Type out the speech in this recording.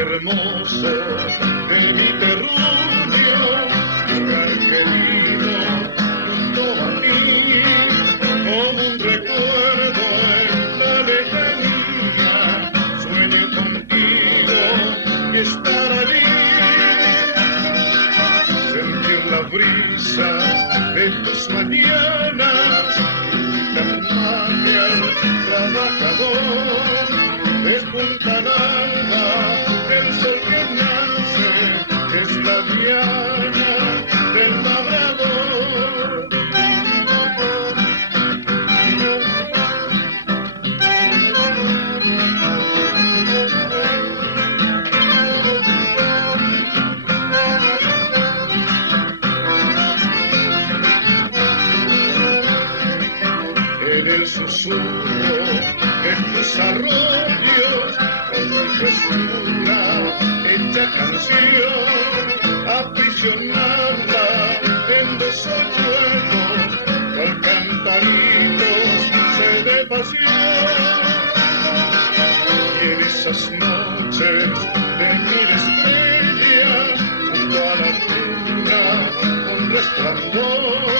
hermoso de mi terruño, lugar querido junto a mí, como un recuerdo en la lejanía, sueño contigo y estar allí, sentir la brisa de tus mañanas, tan magia al trabajador, despunta al alma el sol que nace, es la diana del labrador. En el susurro de tus arroyos, con tu frescura hecha canción, aprisionada en los hoyuelos, cual cantaritos se de pasión. Y en esas noches de mil estrellas, junto a la luna, con resplandor,